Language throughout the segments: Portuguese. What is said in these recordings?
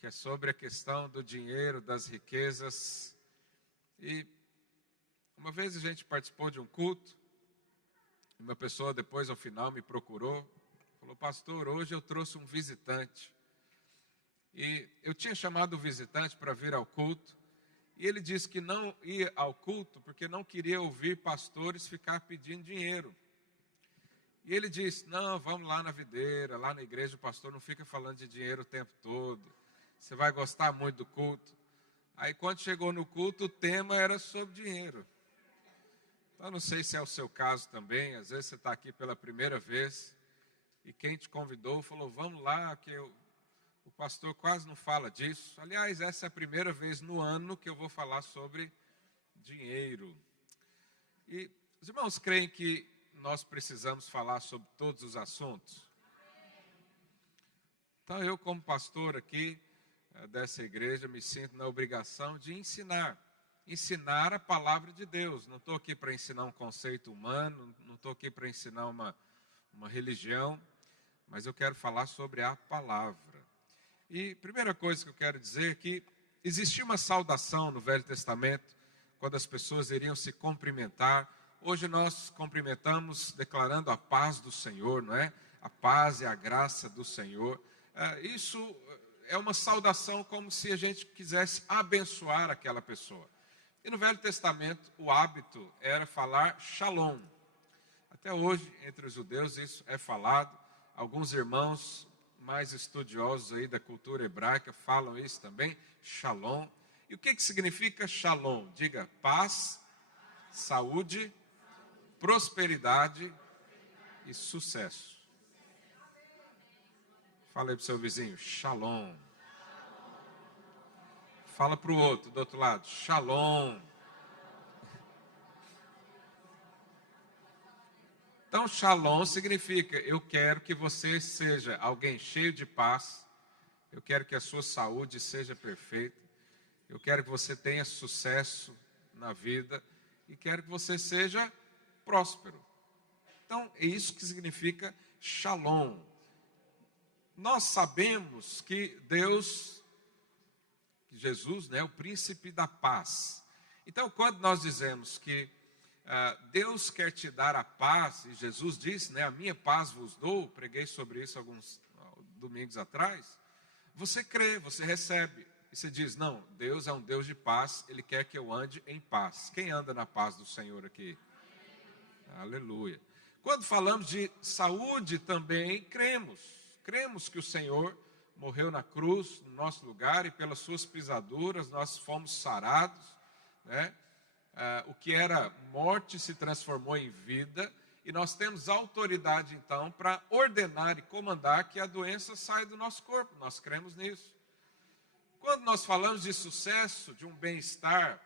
que é sobre a questão do dinheiro, das riquezas. E uma vez a gente participou de um culto, uma pessoa depois, ao final, me procurou, falou: pastor, hoje eu trouxe um visitante. E eu tinha chamado o visitante para vir ao culto, e ele disse que não ia ao culto porque não queria ouvir pastores ficar pedindo dinheiro. E ele disse: não, vamos lá na videira, lá na igreja o pastor não fica falando de dinheiro o tempo todo, você vai gostar muito do culto. Aí quando chegou no culto, o tema era sobre dinheiro. Então não sei se é o seu caso também, às vezes você está aqui pela primeira vez, e quem te convidou falou: vamos lá, que o pastor quase não fala disso. Aliás, essa é a primeira vez no ano que eu vou falar sobre dinheiro. E os irmãos creem que nós precisamos falar sobre todos os assuntos? Então eu, como pastor aqui dessa igreja, me sinto na obrigação de ensinar a palavra de Deus. Não estou aqui para ensinar um conceito humano, não estou aqui para ensinar uma religião, mas eu quero falar sobre a palavra. E primeira coisa que eu quero dizer é que existia uma saudação no Velho Testamento, quando as pessoas iriam se cumprimentar. Hoje nós cumprimentamos declarando a paz do Senhor, não é? A paz e a graça do Senhor. Isso é uma saudação como se a gente quisesse abençoar aquela pessoa. E no Velho Testamento o hábito era falar shalom. Até hoje, entre os judeus, isso é falado. Alguns irmãos mais estudiosos aí da cultura hebraica falam isso também, shalom. E o que significa shalom? Diga: paz, saúde, prosperidade e sucesso. Fala aí para o seu vizinho: shalom. Fala para o outro, do outro lado: shalom. Então, shalom significa: eu quero que você seja alguém cheio de paz, eu quero que a sua saúde seja perfeita, eu quero que você tenha sucesso na vida e quero que você seja próspero. Então, é isso que significa shalom. Nós sabemos que Deus, que Jesus, né, é o príncipe da paz. Então, quando nós dizemos que Deus quer te dar a paz, e Jesus disse, né, a minha paz vos dou, preguei sobre isso alguns domingos atrás, você crê, você recebe, e você diz: não, Deus é um Deus de paz, Ele quer que eu ande em paz. Quem anda na paz do Senhor aqui? Aleluia. Quando falamos de saúde também, cremos que o Senhor morreu na cruz, no nosso lugar, e pelas suas pisaduras nós fomos sarados, né? O que era morte se transformou em vida, e nós temos autoridade então para ordenar e comandar que a doença saia do nosso corpo. Nós cremos nisso. Quando nós falamos de sucesso, de um bem-estar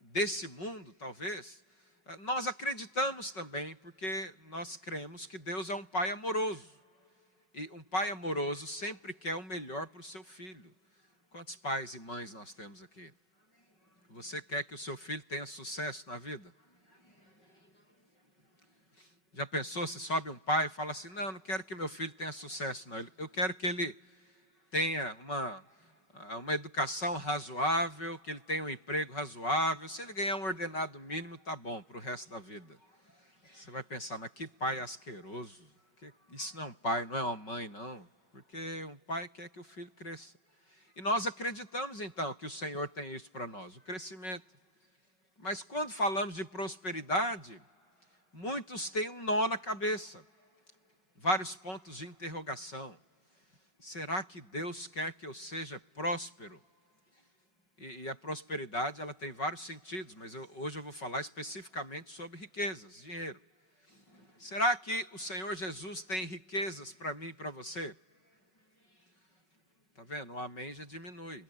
desse mundo, talvez, nós acreditamos também, porque nós cremos que Deus é um pai amoroso, e um pai amoroso sempre quer o melhor para o seu filho. Quantos pais e mães nós temos aqui? Você quer que o seu filho tenha sucesso na vida? Já pensou, se sobe um pai e fala assim: não quero que meu filho tenha sucesso, não. Eu quero que ele tenha uma educação razoável, que ele tenha um emprego razoável. Se ele ganhar um ordenado mínimo, tá bom para o resto da vida. Você vai pensar: mas que pai asqueroso. Isso não é um pai, não é uma mãe, não. Porque um pai quer que o filho cresça. E nós acreditamos então que o Senhor tem isso para nós, o crescimento. Mas quando falamos de prosperidade, muitos têm um nó na cabeça, vários pontos de interrogação. Será que Deus quer que eu seja próspero? E a prosperidade, ela tem vários sentidos, mas hoje eu vou falar especificamente sobre riquezas, dinheiro. Será que o Senhor Jesus tem riquezas para mim e para você? Está vendo? O amém já diminui.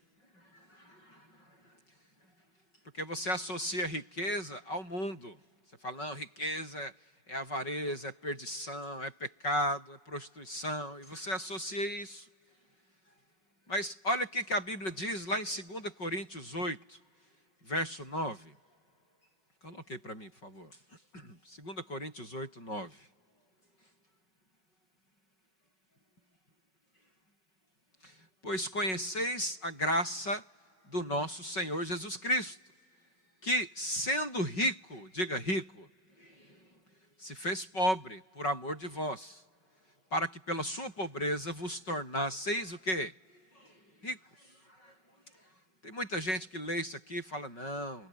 Porque você associa riqueza ao mundo. Você fala: não, riqueza é avareza, é perdição, é pecado, é prostituição. E você associa isso. Mas olha o que a Bíblia diz lá em 2 Coríntios 8, verso 9. Coloque aí para mim, por favor. 2 Coríntios 8, 9. Pois conheceis a graça do nosso Senhor Jesus Cristo, que sendo rico, diga rico, se fez pobre por amor de vós, para que pela sua pobreza vos tornasseis o quê? Ricos. Tem muita gente que lê isso aqui e fala, não,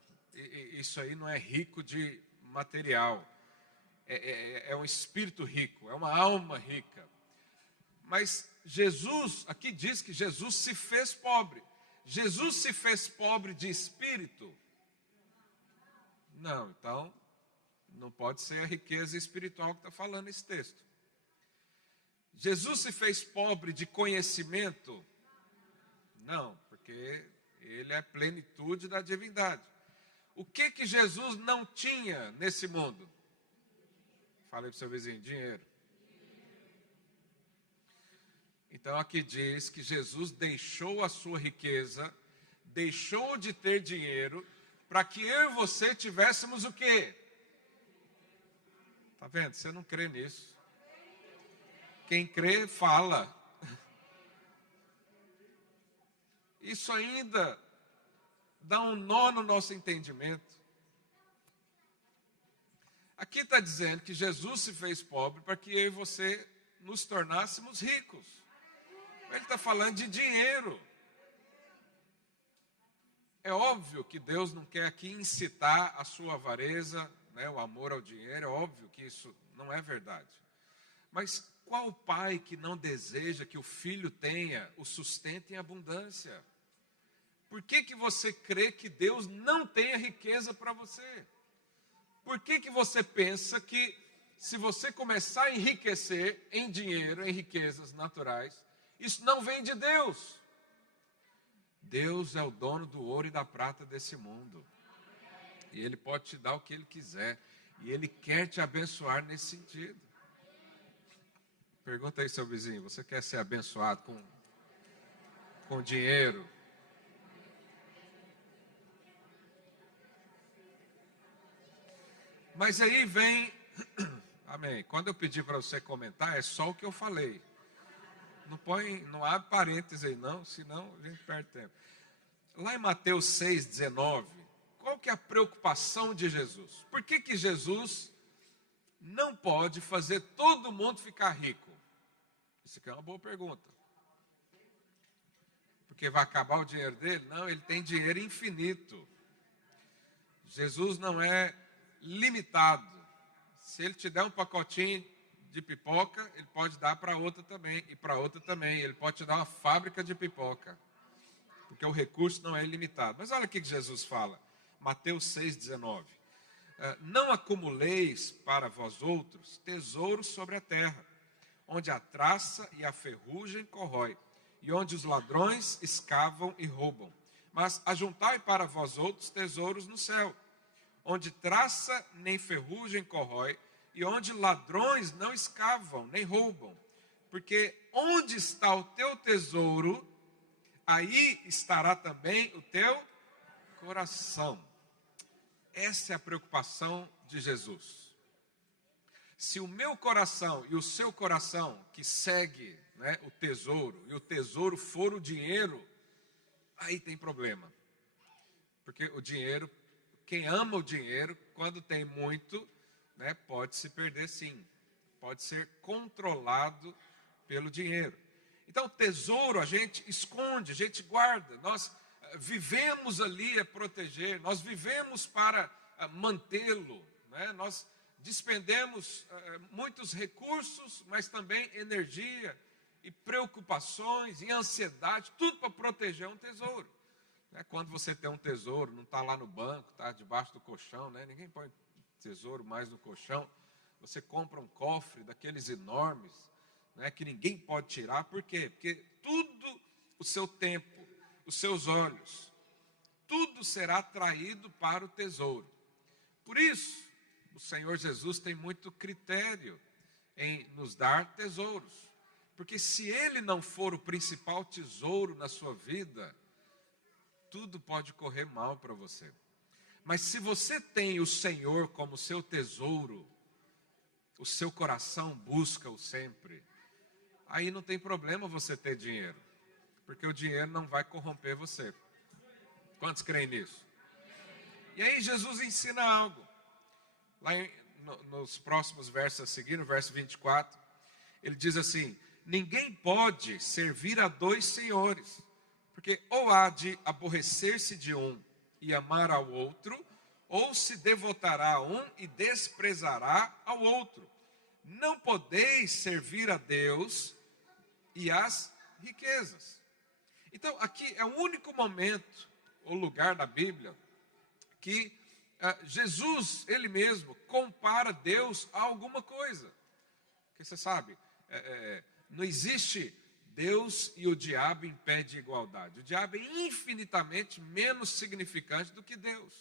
isso aí não é rico de material, é um espírito rico, é uma alma rica. Mas Jesus, aqui diz que Jesus se fez pobre. Jesus se fez pobre de espírito? Não, então não pode ser a riqueza espiritual que está falando esse texto. Jesus se fez pobre de conhecimento? Não, porque ele é a plenitude da divindade. O que Jesus não tinha nesse mundo? Falei para o seu vizinho, dinheiro. Então aqui diz que Jesus deixou a sua riqueza, deixou de ter dinheiro, para que eu e você tivéssemos o quê? Está vendo? Você não crê nisso. Quem crê, fala. Isso ainda dá um nó no nosso entendimento. Aqui está dizendo que Jesus se fez pobre para que eu e você nos tornássemos ricos. Ele está falando de dinheiro. É óbvio que Deus não quer aqui incitar a sua avareza, né, o amor ao dinheiro. É óbvio que isso não é verdade. Mas qual pai que não deseja que o filho tenha o sustento em abundância? Por que você crê que Deus não tenha riqueza para você? Por que você pensa que se você começar a enriquecer em dinheiro, em riquezas naturais, isso não vem de Deus? Deus é o dono do ouro e da prata desse mundo. E Ele pode te dar o que Ele quiser. E Ele quer te abençoar nesse sentido. Pergunta aí, seu vizinho, você quer ser abençoado com dinheiro? Mas aí vem, amém, quando eu pedi para você comentar, é só o que eu falei. Não abre parênteses aí não, senão a gente perde tempo. Lá em Mateus 6,19, qual que é a preocupação de Jesus? Por que Jesus não pode fazer todo mundo ficar rico? Isso aqui é uma boa pergunta. Porque vai acabar o dinheiro dele? Não, ele tem dinheiro infinito. Jesus não é limitado. Se ele te der um pacotinho de pipoca, ele pode dar para outra também, e para outra também. Ele pode te dar uma fábrica de pipoca, porque o recurso não é ilimitado. Mas olha o que Jesus fala, Mateus 6,19. Não acumuleis para vós outros tesouros sobre a terra, onde a traça e a ferrugem corrói, e onde os ladrões escavam e roubam. Mas ajuntai para vós outros tesouros no céu, onde traça nem ferrugem corrói, e onde ladrões não escavam, nem roubam. Porque onde está o teu tesouro, aí estará também o teu coração. Essa é a preocupação de Jesus. Se o meu coração e o seu coração, que segue, né, o tesouro, e o tesouro for o dinheiro, aí tem problema. Porque o dinheiro, quem ama o dinheiro, quando tem muito, né, pode se perder sim, pode ser controlado pelo dinheiro. Então o tesouro a gente esconde, a gente guarda, nós vivemos ali a proteger, nós vivemos para mantê-lo, né? Nós despendemos muitos recursos, mas também energia e preocupações e ansiedade, tudo para proteger um tesouro. Quando você tem um tesouro, não está lá no banco, está debaixo do colchão, né? Ninguém põe tesouro mais no colchão. Você compra um cofre daqueles enormes, né, que ninguém pode tirar. Por quê? Porque tudo, o seu tempo, os seus olhos, tudo será atraído para o tesouro. Por isso, o Senhor Jesus tem muito critério em nos dar tesouros. Porque se Ele não for o principal tesouro na sua vida, tudo pode correr mal para você. Mas se você tem o Senhor como seu tesouro, o seu coração busca-o sempre, aí não tem problema você ter dinheiro. porque o dinheiro não vai corromper você. Quantos creem nisso? E aí Jesus ensina algo. Lá nos próximos versos a seguir, no verso 24, ele diz assim: ninguém pode servir a dois senhores, porque ou há de aborrecer-se de um e amar ao outro, ou se devotará a um e desprezará ao outro. Não podeis servir a Deus e às riquezas. Então, aqui é o único momento, ou lugar da Bíblia, que Jesus, ele mesmo, compara Deus a alguma coisa. Porque você sabe, não existe Deus e o diabo em pé de igualdade. O diabo é infinitamente menos significante do que Deus.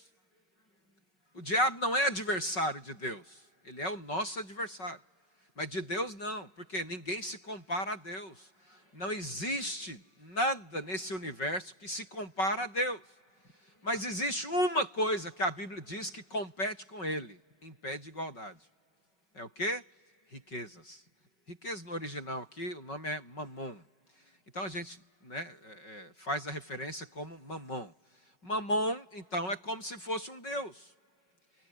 O diabo não é adversário de Deus, ele é o nosso adversário. Mas de Deus não, porque ninguém se compara a Deus. Não existe nada nesse universo que se compara a Deus. Mas existe uma coisa que a Bíblia diz que compete com ele, em pé de igualdade. É o quê? Riquezas. Riqueza no original aqui, o nome é mamon. Então a gente faz a referência como mamon. Mamon, então, é como se fosse um Deus.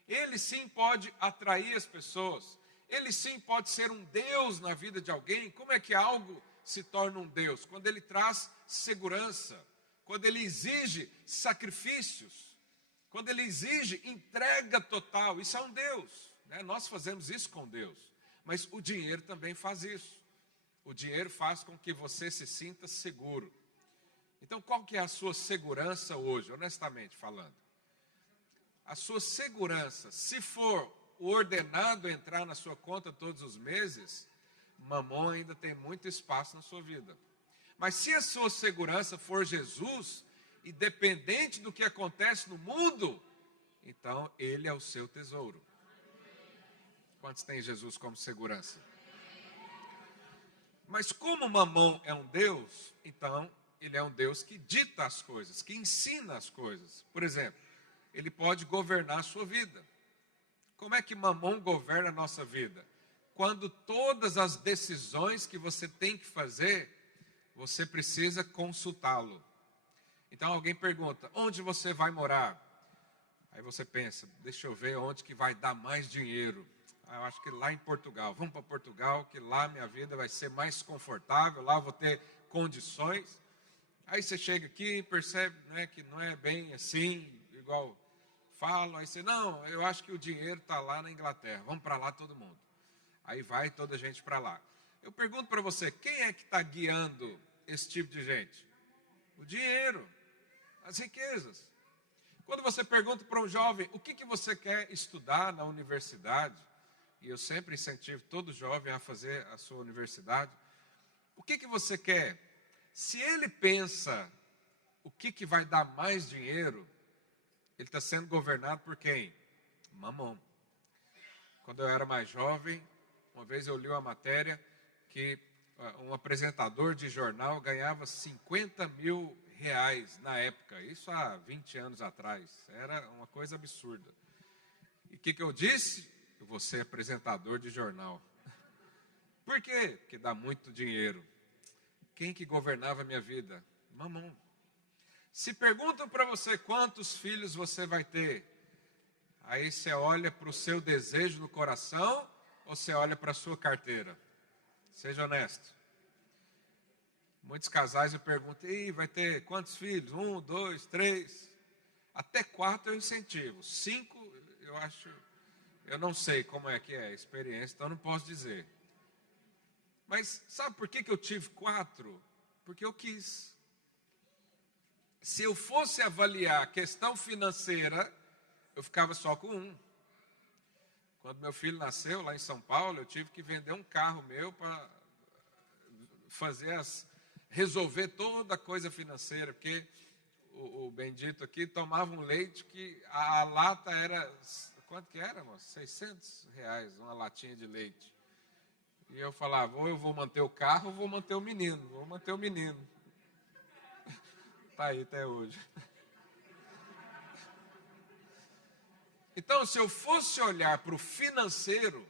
Ele sim pode atrair as pessoas. Ele sim pode ser um Deus na vida de alguém. Como é que algo se torna um Deus? Quando ele traz segurança, quando ele exige sacrifícios, quando ele exige entrega total. Isso é um Deus, né? Nós fazemos isso com Deus, mas o dinheiro também faz isso. O dinheiro faz com que você se sinta seguro. Então, qual que é a sua segurança hoje, honestamente falando? A sua segurança, se for o ordenado entrar na sua conta todos os meses, mamon ainda tem muito espaço na sua vida. Mas se a sua segurança for Jesus, independente do que acontece no mundo, então ele é o seu tesouro. Quantos têm Jesus como segurança? Mas como mamon é um Deus, então ele é um Deus que dita as coisas, que ensina as coisas. Por exemplo, ele pode governar a sua vida. Como é que mamon governa a nossa vida? Quando todas as decisões que você tem que fazer, você precisa consultá-lo. Então alguém pergunta, onde você vai morar? Aí você pensa, deixa eu ver onde que vai dar mais dinheiro. Eu acho que lá em Portugal. Vamos para Portugal, que lá minha vida vai ser mais confortável, lá eu vou ter condições. Aí você chega aqui e percebe, né, que não é bem assim, igual falam. Aí você, não, eu acho que o dinheiro está lá na Inglaterra, vamos para lá todo mundo. Aí vai toda a gente para lá. Eu pergunto para você, quem é que está guiando esse tipo de gente? O dinheiro, as riquezas. Quando você pergunta para um jovem, o que você quer estudar na universidade? E eu sempre incentivo todo jovem a fazer a sua universidade. O que você quer? Se ele pensa o que vai dar mais dinheiro, ele está sendo governado por quem? Mamon. Quando eu era mais jovem, uma vez eu li uma matéria que um apresentador de jornal ganhava 50 mil reais na época. Isso há 20 anos atrás. Era uma coisa absurda. E o que eu disse? Eu vou ser apresentador de jornal. Por quê? Porque dá muito dinheiro. Quem que governava a minha vida? Mamon. Se perguntam para você quantos filhos você vai ter, aí você olha para o seu desejo no coração ou você olha para a sua carteira? Seja honesto. Muitos casais eu pergunto, vai ter quantos filhos? 1, 2, 3. Até 4 eu incentivo. 5 eu acho, eu não sei como é que é a experiência, então não posso dizer. Mas sabe por que eu tive 4? Porque eu quis. Se eu fosse avaliar a questão financeira, eu ficava só com 1. Quando meu filho nasceu lá em São Paulo, eu tive que vender um carro meu para resolver toda a coisa financeira, porque o bendito aqui tomava um leite que a lata era, quanto que era, moço? 600 reais, uma latinha de leite. E eu falava, ou eu vou manter o carro, ou vou manter o menino. Vou manter o menino. Está aí até hoje. Então, se eu fosse olhar para o financeiro,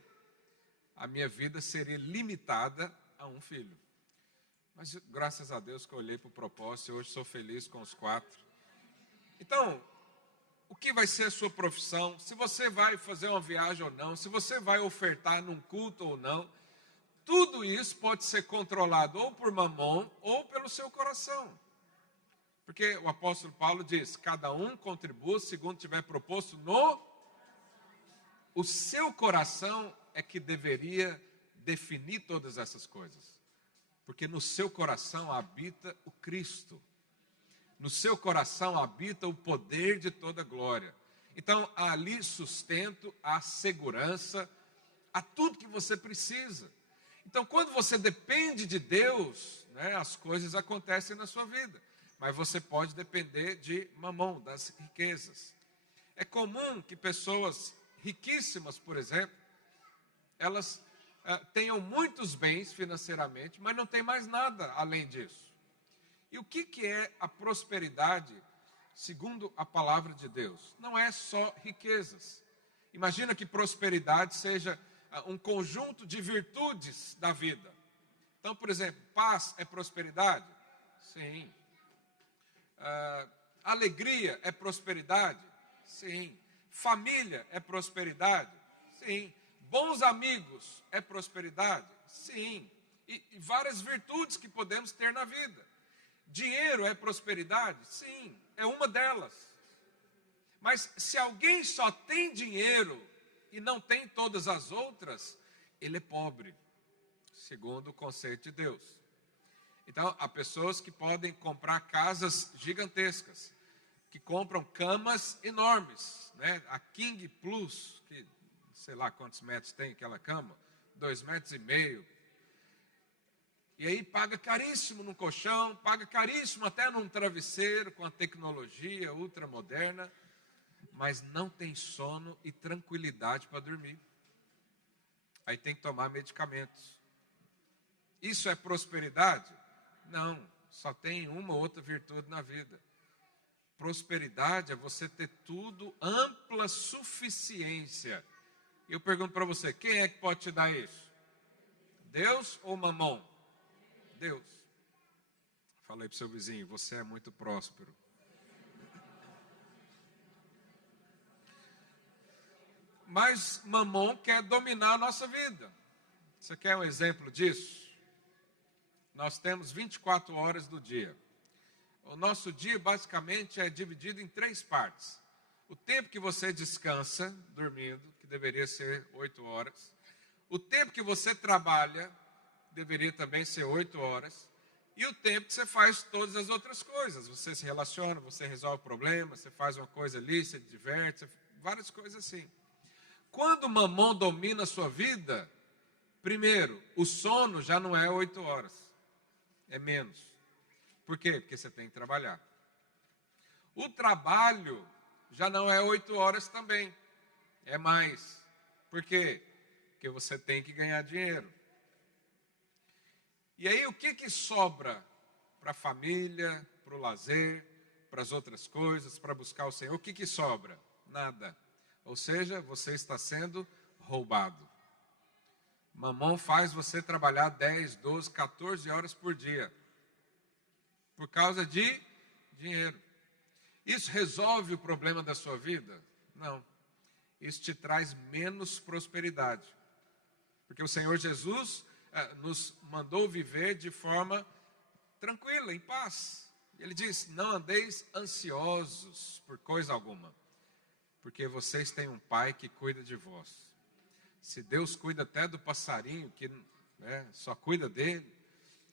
a minha vida seria limitada a um filho. Mas graças a Deus que eu olhei para o propósito e hoje sou feliz com os 4. Então, o que vai ser a sua profissão? Se você vai fazer uma viagem ou não, se você vai ofertar num culto ou não, tudo isso pode ser controlado ou por mamon ou pelo seu coração. Porque o apóstolo Paulo diz, cada um contribua segundo tiver proposto no... O seu coração é que deveria definir todas essas coisas. Porque no seu coração habita o Cristo. No seu coração habita o poder de toda glória. Então, há ali sustento, há segurança, há tudo que você precisa. Então, quando você depende de Deus, né, as coisas acontecem na sua vida. Mas você pode depender de mamon, das riquezas. É comum que pessoas riquíssimas, por exemplo, elas tenham muitos bens financeiramente, mas não tem mais nada além disso. E o que é a prosperidade, segundo a palavra de Deus? Não é só riquezas. Imagina que prosperidade seja um conjunto de virtudes da vida. Então, por exemplo, paz é prosperidade? Sim. Alegria é prosperidade? Sim. Família é prosperidade? Sim. Bons amigos é prosperidade? Sim. E várias virtudes que podemos ter na vida. Dinheiro é prosperidade? Sim, é uma delas. Mas se alguém só tem dinheiro e não tem todas as outras, ele é pobre, segundo o conceito de Deus. Então, há pessoas que podem comprar casas gigantescas, que compram camas enormes, né? A King Plus, que sei lá quantos metros tem aquela cama, 2,5 metros. E aí paga caríssimo no colchão, paga caríssimo até num travesseiro com a tecnologia ultramoderna, mas não tem sono e tranquilidade para dormir. Aí tem que tomar medicamentos. Isso é prosperidade? Não, só tem uma ou outra virtude na vida. Prosperidade é você ter tudo, ampla suficiência. E eu pergunto para você, quem é que pode te dar isso? Deus ou mamon? Deus. Falei para o seu vizinho, você é muito próspero. Mas mamon quer dominar a nossa vida. Você quer um exemplo disso? Nós temos 24 horas do dia. O nosso dia basicamente é dividido em 3 partes. O tempo que você descansa, dormindo, que deveria ser 8 horas. O tempo que você trabalha, deveria também ser 8 horas. E o tempo que você faz todas as outras coisas. Você se relaciona, você resolve problemas, você faz uma coisa ali, você se diverte, várias coisas assim. Quando o mamon domina a sua vida, primeiro, o sono já não é 8 horas. É menos. Por quê? Porque você tem que trabalhar. O trabalho já não é 8 horas também. É mais. Por quê? Porque você tem que ganhar dinheiro. E aí o que sobra para a família, para o lazer, para as outras coisas, para buscar o Senhor? O que sobra? Nada. Ou seja, você está sendo roubado. Mamon faz você trabalhar 10, 12, 14 horas por dia. Por causa de dinheiro. Isso resolve o problema da sua vida? Não. Isso te traz menos prosperidade. Porque o Senhor Jesus nos mandou viver de forma tranquila, em paz. Ele diz, não andeis ansiosos por coisa alguma. Porque vocês têm um Pai que cuida de vós. Se Deus cuida até do passarinho, que só cuida dele.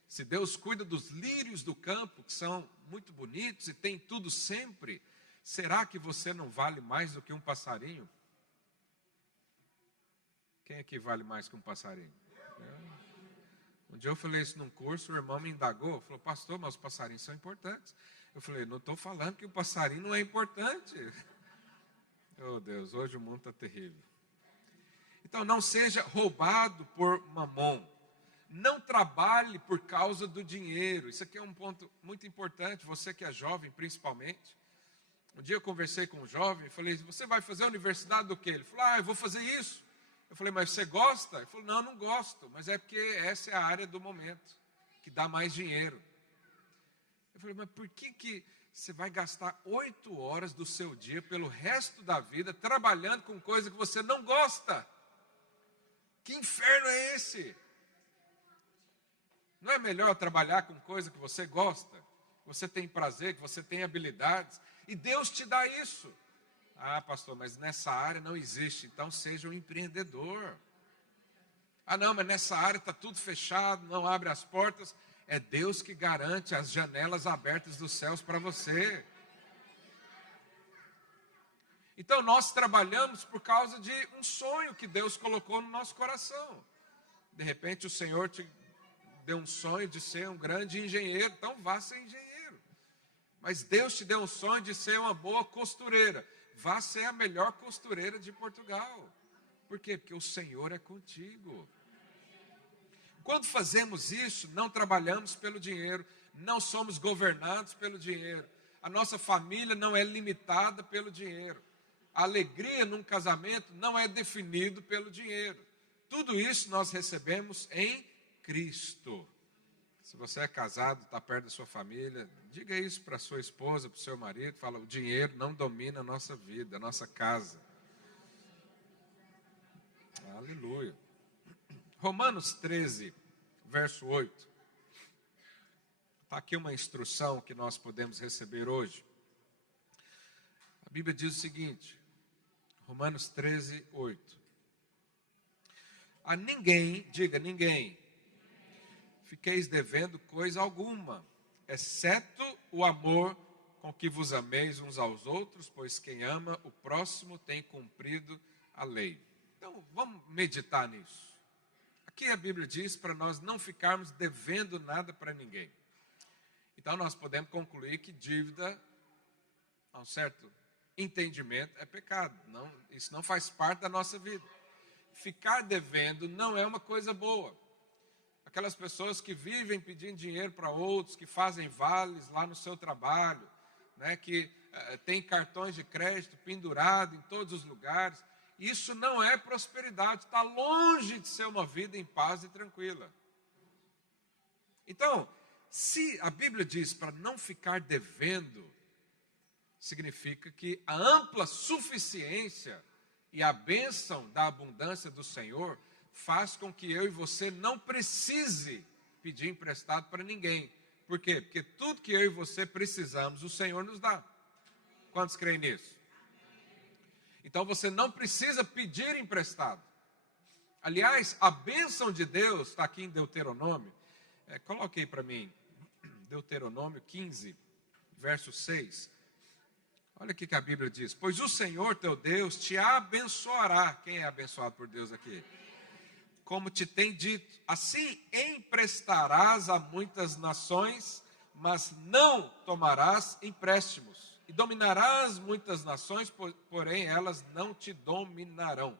Se Deus cuida dos lírios do campo, que são muito bonitos e tem tudo sempre, será que você não vale mais do que um passarinho? Quem aqui vale mais que um passarinho? Um dia eu falei isso num curso, o irmão me indagou, falou, pastor, mas os passarinhos são importantes. Eu falei, não estou falando que o passarinho não é importante. Oh Deus, hoje o mundo está terrível. Então não seja roubado por mamon. Não trabalhe por causa do dinheiro. Isso aqui é um ponto muito importante, você que é jovem principalmente. Um dia eu conversei com um jovem e falei, você vai fazer a universidade do quê? Ele falou, eu vou fazer isso. Eu falei, mas você gosta? Ele falou, não gosto, mas é porque essa é a área do momento. que dá mais dinheiro. Eu falei, mas por que você vai gastar 8 horas do seu dia, pelo resto da vida, trabalhando com coisa que você não gosta? Que inferno é esse? Não é melhor trabalhar com coisa que você gosta, que você tem prazer, que você tem habilidades, e Deus te dá isso? Ah, pastor, mas nessa área não existe, então seja um empreendedor. Ah, não, mas nessa área está tudo fechado, não abre as portas. É Deus que garante as janelas abertas dos céus para você. Então nós trabalhamos por causa de um sonho que Deus colocou no nosso coração. De repente o Senhor te deu um sonho de ser um grande engenheiro, então vá ser engenheiro. Mas Deus te deu um sonho de ser uma boa costureira, vá ser a melhor costureira de Portugal. Por quê? Porque o Senhor é contigo. Quando fazemos isso, não trabalhamos pelo dinheiro, não somos governados pelo dinheiro, a nossa família não é limitada pelo dinheiro, a alegria num casamento não é definido pelo dinheiro. Tudo isso nós recebemos em Cristo. Se você é casado, está perto da sua família, diga isso para sua esposa, para o seu marido, fala, o dinheiro não domina a nossa vida, a nossa casa. Aleluia. Romanos 13, verso 8. Está aqui uma instrução que nós podemos receber hoje. A Bíblia diz o seguinte, Romanos 13, 8. A ninguém, diga ninguém, fiqueis devendo coisa alguma, exceto o amor com que vos ameis uns aos outros, pois quem ama o próximo tem cumprido a lei. Então, vamos meditar nisso. Aqui a Bíblia diz para nós não ficarmos devendo nada para ninguém. Então, nós podemos concluir que dívida, a um certo entendimento, é pecado. Não, isso não faz parte da nossa vida. Ficar devendo não é uma coisa boa. Aquelas pessoas que vivem pedindo dinheiro para outros, que fazem vales lá no seu trabalho, né, que tem cartões de crédito pendurados em todos os lugares. Isso não é prosperidade, está longe de ser uma vida em paz e tranquila. Então, se a Bíblia diz para não ficar devendo, significa que a ampla suficiência e a bênção da abundância do Senhor faz com que eu e você não precise pedir emprestado para ninguém. Por quê? Porque tudo que eu e você precisamos, o Senhor nos dá. Quantos creem nisso? Então você não precisa pedir emprestado. Aliás, a bênção de Deus está aqui em Deuteronômio. Coloque aí para mim, Deuteronômio 15, verso 6. Olha o que a Bíblia diz. Pois o Senhor teu Deus te abençoará. Quem é abençoado por Deus aqui? Como te tem dito, assim emprestarás a muitas nações, mas não tomarás empréstimos. E dominarás muitas nações, porém elas não te dominarão.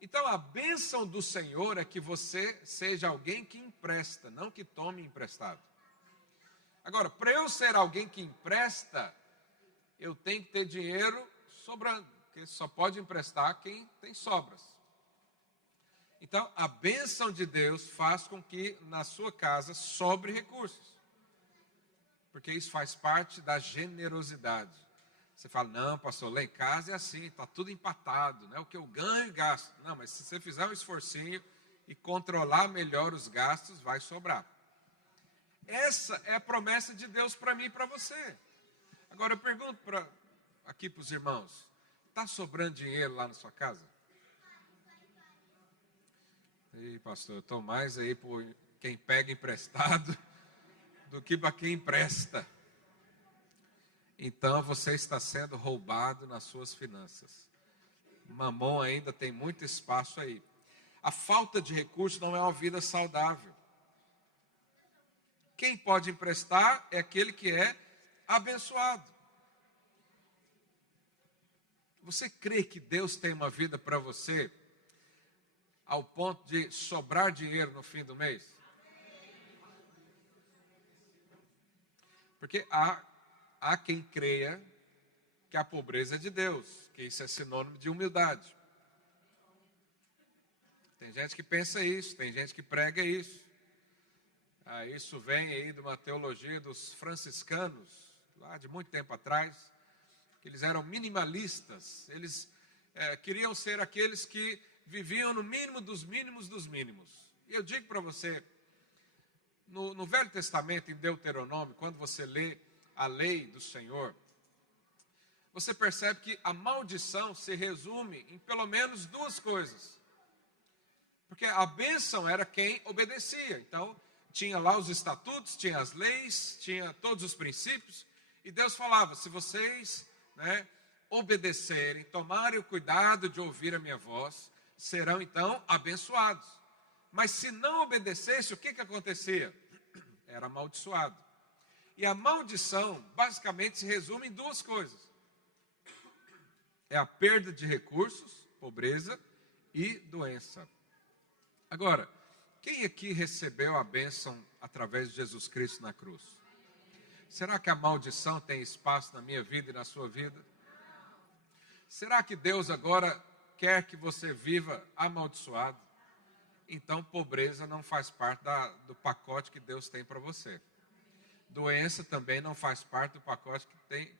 Então a bênção do Senhor é que você seja alguém que empresta, não que tome emprestado. Agora, para eu ser alguém que empresta, eu tenho que ter dinheiro sobrando, porque só pode emprestar quem tem sobras. Então, a bênção de Deus faz com que na sua casa sobre recursos. Porque isso faz parte da generosidade. Você fala, não, pastor, lá em casa é assim, está tudo empatado, né? O que eu ganho e gasto. Não, mas se você fizer um esforcinho e controlar melhor os gastos, vai sobrar. Essa é a promessa de Deus para mim e para você. Agora eu pergunto aqui para os irmãos, está sobrando dinheiro lá na sua casa? Ei, pastor, eu estou mais aí por quem pega emprestado do que para quem empresta. Então você está sendo roubado nas suas finanças. Mamon ainda tem muito espaço aí. A falta de recursos não é uma vida saudável. Quem pode emprestar é aquele que é abençoado. Você crê que Deus tem uma vida para você ao ponto de sobrar dinheiro no fim do mês? Porque há quem creia que a pobreza é de Deus, que isso é sinônimo de humildade. Tem gente que pensa isso, tem gente que prega isso. Isso vem aí de uma teologia dos franciscanos, lá de muito tempo atrás, que eles eram minimalistas, eles queriam ser aqueles que viviam no mínimo dos mínimos dos mínimos. E eu digo para você, no Velho Testamento, em Deuteronômio, quando você lê a lei do Senhor, você percebe que a maldição se resume em pelo menos duas coisas. Porque a bênção era quem obedecia. Então, tinha lá os estatutos, tinha as leis, tinha todos os princípios. E Deus falava, se vocês obedecerem, tomarem o cuidado de ouvir a minha voz, serão então abençoados. Mas se não obedecesse, o que acontecia? Era amaldiçoado. E a maldição, basicamente, se resume em duas coisas. É a perda de recursos, pobreza e doença. Agora, quem aqui recebeu a bênção através de Jesus Cristo na cruz? Será que a maldição tem espaço na minha vida e na sua vida? Será que Deus agora quer que você viva amaldiçoado? Então, pobreza não faz parte do pacote que Deus tem para você. Doença também não faz parte do pacote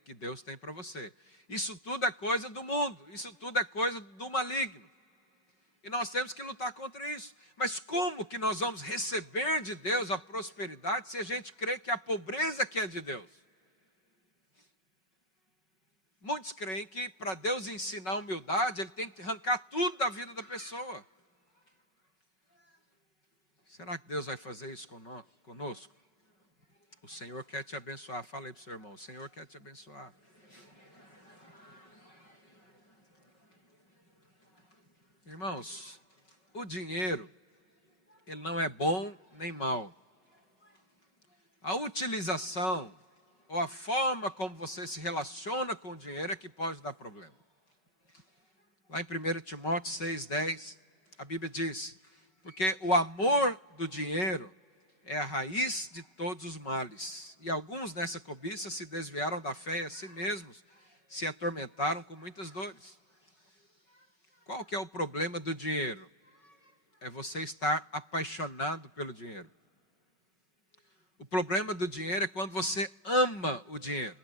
que Deus tem para você. Isso tudo é coisa do mundo, isso tudo é coisa do maligno. E nós temos que lutar contra isso. Mas como que nós vamos receber de Deus a prosperidade se a gente crê que a pobreza que é de Deus? Muitos creem que para Deus ensinar humildade, Ele tem que arrancar tudo da vida da pessoa. Será que Deus vai fazer isso conosco? O Senhor quer te abençoar. Fala aí para o seu irmão, o Senhor quer te abençoar. Irmãos, o dinheiro, ele não é bom nem mal. A utilização ou a forma como você se relaciona com o dinheiro é que pode dar problema. Lá em 1 Timóteo 6,10, a Bíblia diz, porque o amor do dinheiro é a raiz de todos os males. E alguns nessa cobiça se desviaram da fé e a si mesmos se atormentaram com muitas dores. Qual que é o problema do dinheiro? É você estar apaixonado pelo dinheiro. O problema do dinheiro é quando você ama o dinheiro.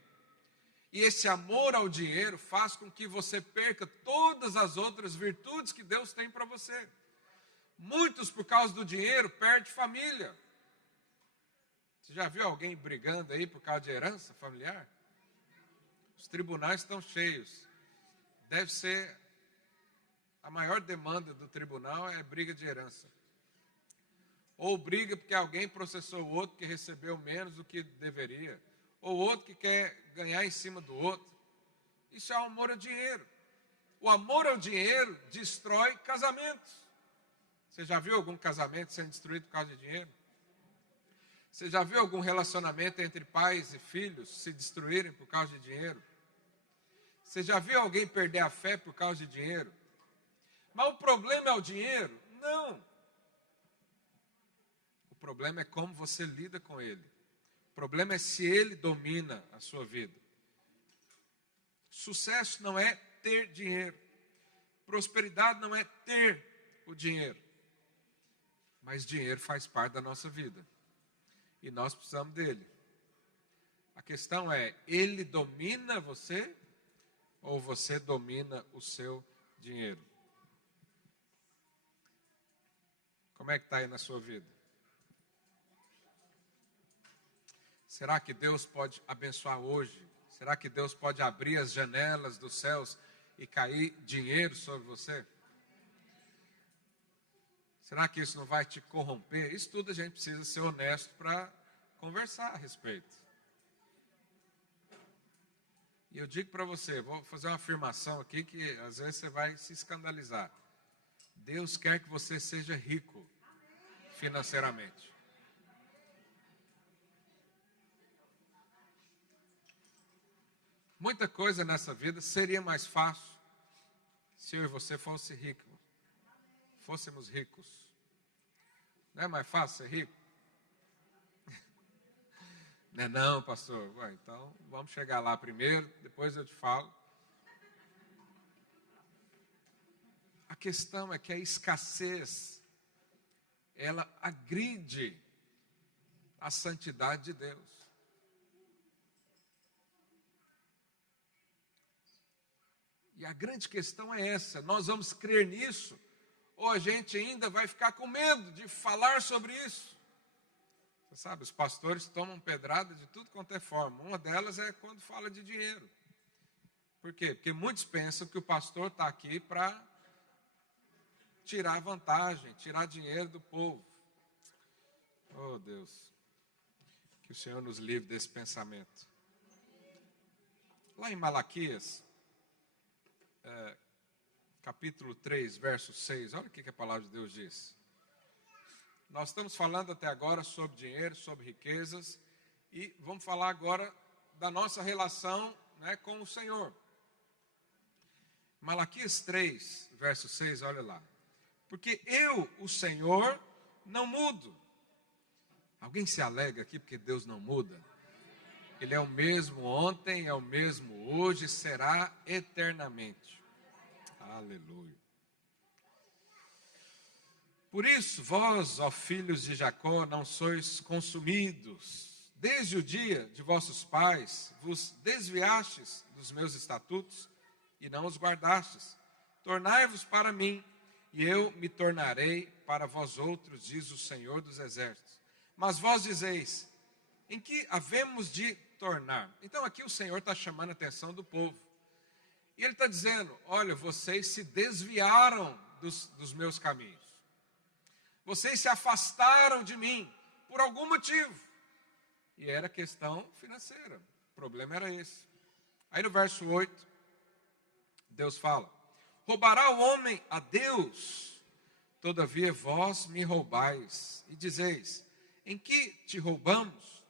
E esse amor ao dinheiro faz com que você perca todas as outras virtudes que Deus tem para você. Muitos, por causa do dinheiro, perdem família. Você já viu alguém brigando aí por causa de herança familiar? Os tribunais estão cheios. Deve ser a maior demanda do tribunal é briga de herança. Ou briga porque alguém processou o outro que recebeu menos do que deveria. Ou outro que quer ganhar em cima do outro. Isso é o amor ao dinheiro. O amor ao dinheiro destrói casamentos. Você já viu algum casamento sendo destruído por causa de dinheiro? Você já viu algum relacionamento entre pais e filhos se destruírem por causa de dinheiro? Você já viu alguém perder a fé por causa de dinheiro? Mas o problema é o dinheiro? Não. O problema é como você lida com ele. O problema é se ele domina a sua vida. Sucesso não é ter dinheiro. Prosperidade não é ter o dinheiro. Mas dinheiro faz parte da nossa vida. E nós precisamos dele. A questão é, ele domina você ou você domina o seu dinheiro? Como é que está aí na sua vida? Será que Deus pode abençoar hoje? Será que Deus pode abrir as janelas dos céus e cair dinheiro sobre você? Será que isso não vai te corromper? Isso tudo a gente precisa ser honesto para conversar a respeito. E eu digo para você, vou fazer uma afirmação aqui que às vezes você vai se escandalizar. Deus quer que você seja rico financeiramente. Muita coisa nessa vida seria mais fácil se eu e você fôssemos ricos. Não é mais fácil ser rico? Não é não, pastor? Ué, então vamos chegar lá primeiro, depois eu te falo. A questão é que a escassez, ela agride a santidade de Deus. E a grande questão é essa: nós vamos crer nisso, ou a gente ainda vai ficar com medo de falar sobre isso? Você sabe, os pastores tomam pedrada de tudo quanto é forma. Uma delas é quando fala de dinheiro. Por quê? Porque muitos pensam que o pastor está aqui para tirar vantagem, tirar dinheiro do povo. Oh, Deus, que o Senhor nos livre desse pensamento. Lá em Malaquias, capítulo 3, verso 6, olha o que a palavra de Deus diz. Nós estamos falando até agora sobre dinheiro, sobre riquezas, e vamos falar agora da nossa relação, né, com o Senhor. Malaquias 3, verso 6, olha lá. Porque eu, o Senhor, não mudo. Alguém se alega aqui porque Deus não muda? Ele é o mesmo ontem, é o mesmo hoje, será eternamente. Aleluia. Por isso, vós, ó filhos de Jacó, não sois consumidos. Desde o dia de vossos pais, vos desviastes dos meus estatutos e não os guardastes. Tornai-vos para mim, e eu me tornarei para vós outros, diz o Senhor dos Exércitos. Mas vós dizeis, em que havemos de tornar? Então aqui o Senhor está chamando a atenção do povo. E Ele está dizendo, olha, vocês se desviaram dos meus caminhos. Vocês se afastaram de mim por algum motivo. E era questão financeira. O problema era esse. Aí no verso 8, Deus fala, roubará o homem a Deus? Todavia vós me roubais. E dizeis, em que te roubamos?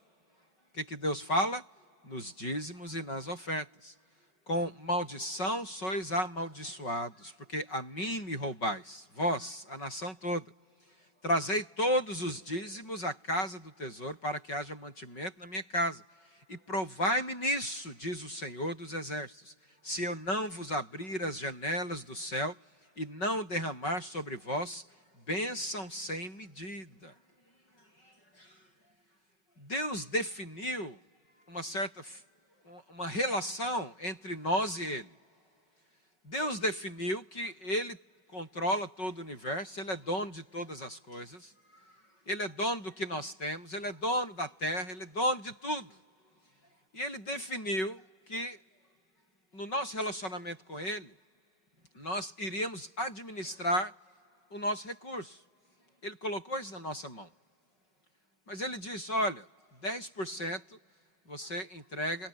O que Deus fala? Nos dízimos e nas ofertas. Com maldição sois amaldiçoados, porque a mim me roubais, vós, a nação toda. Trazei todos os dízimos à casa do tesouro, para que haja mantimento na minha casa. E provai-me nisso, diz o Senhor dos Exércitos, se eu não vos abrir as janelas do céu e não derramar sobre vós bênção sem medida. Deus definiu uma relação entre nós e Ele. Deus definiu que Ele controla todo o universo, Ele é dono de todas as coisas, Ele é dono do que nós temos, Ele é dono da terra, Ele é dono de tudo. E Ele definiu que no nosso relacionamento com Ele, nós iríamos administrar o nosso recurso. Ele colocou isso na nossa mão. Mas Ele disse, olha, 10% você entrega.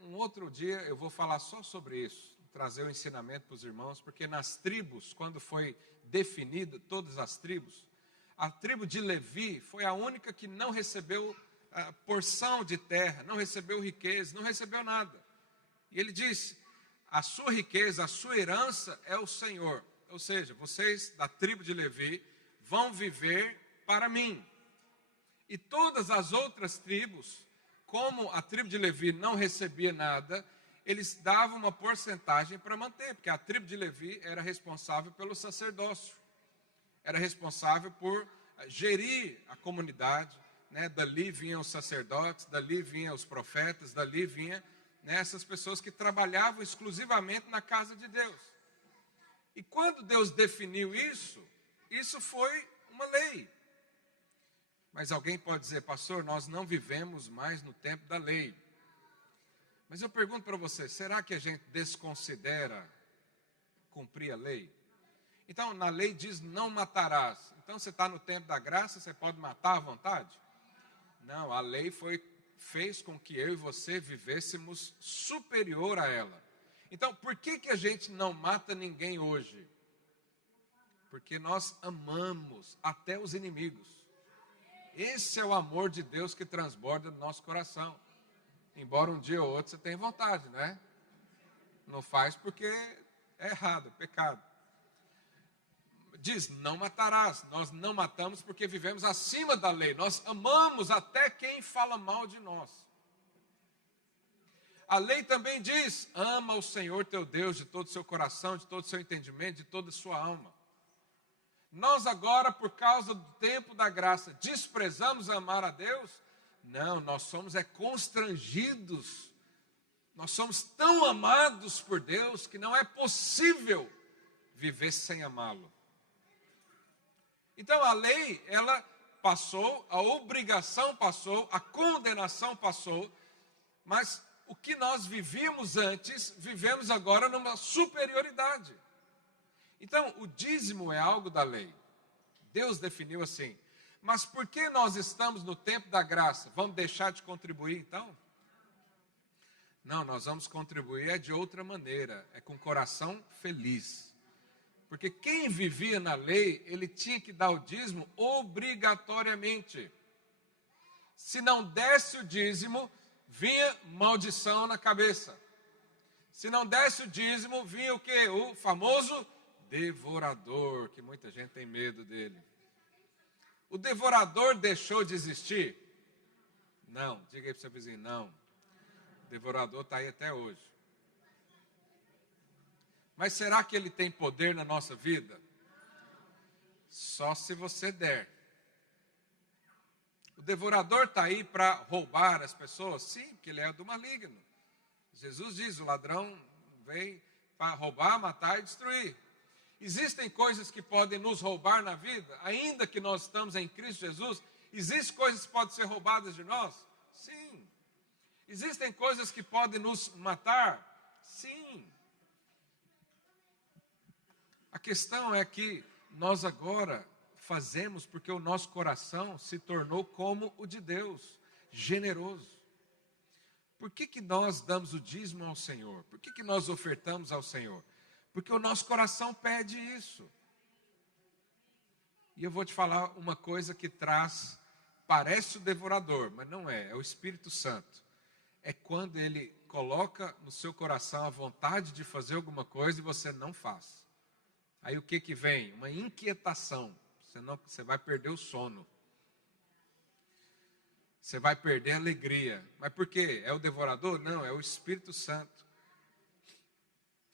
Um outro dia eu vou falar só sobre isso, trazer o ensinamento para os irmãos, porque nas tribos, quando foi definida todas as tribos, a tribo de Levi foi a única que não recebeu a porção de terra, não recebeu riqueza, não recebeu nada. E ele disse, a sua riqueza, a sua herança é o Senhor. Ou seja, vocês da tribo de Levi vão viver para mim. E todas as outras tribos, como a tribo de Levi não recebia nada, eles davam uma porcentagem para manter, porque a tribo de Levi era responsável pelo sacerdócio, era responsável por gerir a comunidade, né? Dali vinham os sacerdotes, dali vinham os profetas, dali vinham, né, essas pessoas que trabalhavam exclusivamente na casa de Deus. E quando Deus definiu isso, isso foi uma lei. Mas alguém pode dizer, pastor, nós não vivemos mais no tempo da lei. Mas eu pergunto para você, será que a gente desconsidera cumprir a lei? Então, na lei diz, não matarás. Então, você está no tempo da graça, você pode matar à vontade? Não, a lei fez com que eu e você vivêssemos superior a ela. Então, por que a gente não mata ninguém hoje? Porque nós amamos até os inimigos. Esse é o amor de Deus que transborda no nosso coração. Embora um dia ou outro você tenha vontade, né? Não faz porque é errado, é pecado. Diz, não matarás. Nós não matamos porque vivemos acima da lei. Nós amamos até quem fala mal de nós. A lei também diz, ama o Senhor teu Deus de todo o seu coração, de todo o seu entendimento, de toda a sua alma. Nós agora, por causa do tempo da graça, desprezamos amar a Deus, Não, nós somos constrangidos. Nós somos tão amados por Deus que não é possível viver sem amá-lo. Então a lei, ela passou, a obrigação passou, a condenação passou, mas o que nós vivíamos antes, vivemos agora numa superioridade. Então o dízimo é algo da lei. Deus definiu assim. Mas por que nós estamos no tempo da graça? Vamos deixar de contribuir então? Não, nós vamos contribuir de outra maneira, com o coração feliz. Porque quem vivia na lei, ele tinha que dar o dízimo obrigatoriamente. Se não desse o dízimo, vinha maldição na cabeça. Se não desse o dízimo, vinha o quê? O famoso devorador, que muita gente tem medo dele. O devorador deixou de existir? Não, diga aí para o seu vizinho, não. O devorador está aí até hoje. Mas será que ele tem poder na nossa vida? Só se você der. O devorador está aí para roubar as pessoas? Sim, porque ele é do maligno. Jesus diz, o ladrão vem para roubar, matar e destruir. Existem coisas que podem nos roubar na vida, ainda que nós estamos em Cristo Jesus, existem coisas que podem ser roubadas de nós? Sim. Existem coisas que podem nos matar? Sim. A questão é que nós agora fazemos porque o nosso coração se tornou como o de Deus, generoso. Por que nós damos o dízimo ao Senhor? Por que nós ofertamos ao Senhor? Porque o nosso coração pede isso. E eu vou te falar uma coisa que parece o devorador, mas não é o Espírito Santo. É quando ele coloca no seu coração a vontade de fazer alguma coisa e você não faz. Aí o que vem? Uma inquietação. Você vai perder o sono. Você vai perder a alegria. Mas por quê? É o devorador? Não, é o Espírito Santo.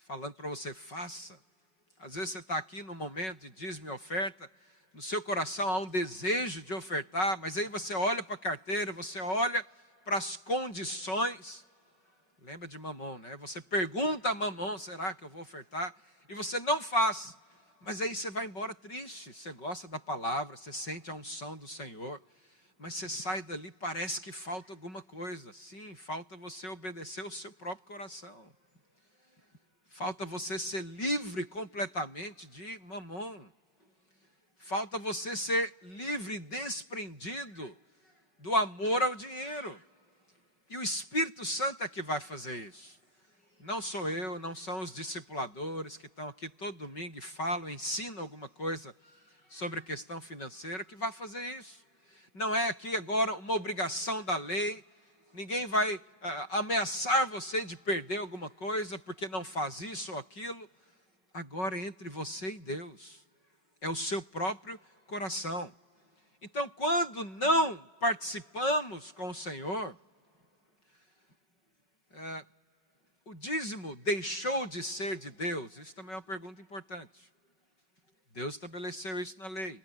Falando para você, faça. Às vezes você está aqui no momento de dízimo e oferta, no seu coração há um desejo de ofertar, mas aí você olha para a carteira, você olha para as condições. Lembra de Mamon, né? Você pergunta a Mamon, será que eu vou ofertar? E você não faz. Mas aí você vai embora triste. Você gosta da palavra, você sente a unção do Senhor, mas você sai dali, parece que falta alguma coisa. Sim, falta você obedecer o seu próprio coração. Falta você ser livre completamente de Mamon. Falta você ser livre e desprendido do amor ao dinheiro. E o Espírito Santo é que vai fazer isso. Não sou eu, não são os discipuladores que estão aqui todo domingo e falam, ensinam alguma coisa sobre a questão financeira que vai fazer isso. Não é aqui agora uma obrigação da lei. Ninguém vai ameaçar você de perder alguma coisa porque não faz isso ou aquilo. Agora é entre você e Deus. É o seu próprio coração. Então, quando não participamos com o Senhor, o dízimo deixou de ser de Deus? Isso também é uma pergunta importante. Deus estabeleceu isso na lei.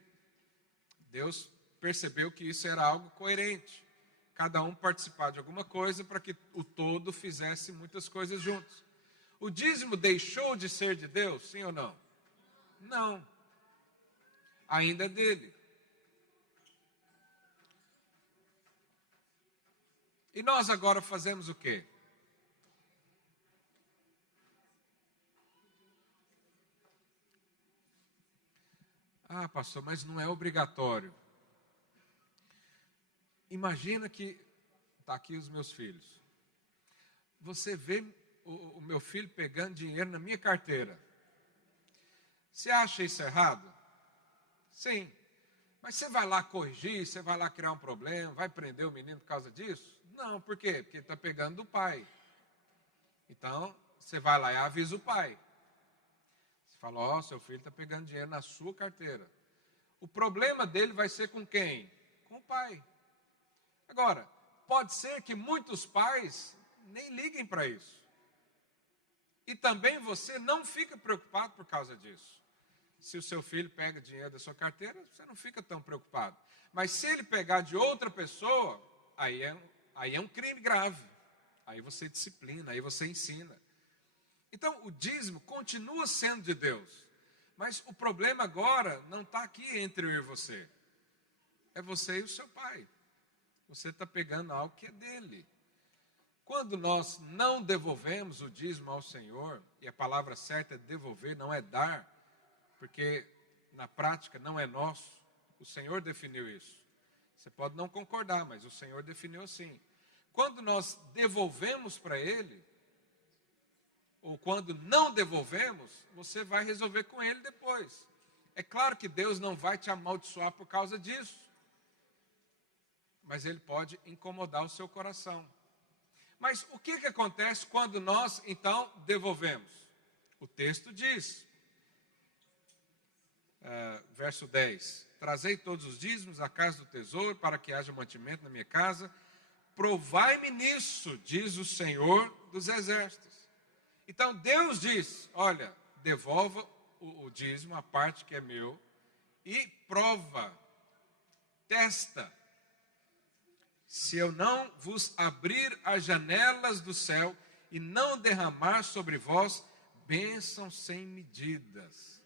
Deus percebeu que isso era algo coerente. Cada um participar de alguma coisa para que o todo fizesse muitas coisas juntos. O dízimo deixou de ser de Deus, sim ou não? Não. Ainda é dele. E nós agora fazemos o quê? Ah, pastor, mas não é obrigatório. Imagina que, está aqui os meus filhos. Você vê o meu filho pegando dinheiro na minha carteira. Você acha isso errado? Sim. Mas você vai lá corrigir, você vai lá criar um problema, vai prender o menino por causa disso? Não, por quê? Porque ele está pegando do pai. Então, você vai lá e avisa o pai. Você fala, ó, seu filho está pegando dinheiro na sua carteira. O problema dele vai ser com quem? Com o pai. Agora, pode ser que muitos pais nem liguem para isso. E também você não fica preocupado por causa disso. Se o seu filho pega dinheiro da sua carteira, você não fica tão preocupado. Mas se ele pegar de outra pessoa, aí é um crime grave. Aí você disciplina, aí você ensina. Então, o dízimo continua sendo de Deus. Mas o problema agora não está aqui entre eu e você. É você e o seu pai. Você está pegando algo que é dele. Quando nós não devolvemos o dízimo ao Senhor, e a palavra certa é devolver, não é dar, porque na prática não é nosso, o Senhor definiu isso. Você pode não concordar, mas o Senhor definiu assim. Quando nós devolvemos para Ele, ou quando não devolvemos, você vai resolver com Ele depois. É claro que Deus não vai te amaldiçoar por causa disso, mas Ele pode incomodar o seu coração. Mas o que acontece quando nós, então, devolvemos? O texto diz, verso 10, trazei todos os dízimos à casa do tesouro, para que haja mantimento na minha casa. Provai-me nisso, diz o Senhor dos Exércitos. Então Deus diz, olha, devolva o dízimo, a parte que é meu, e prova, testa. Se eu não vos abrir as janelas do céu e não derramar sobre vós bênçãos sem medidas.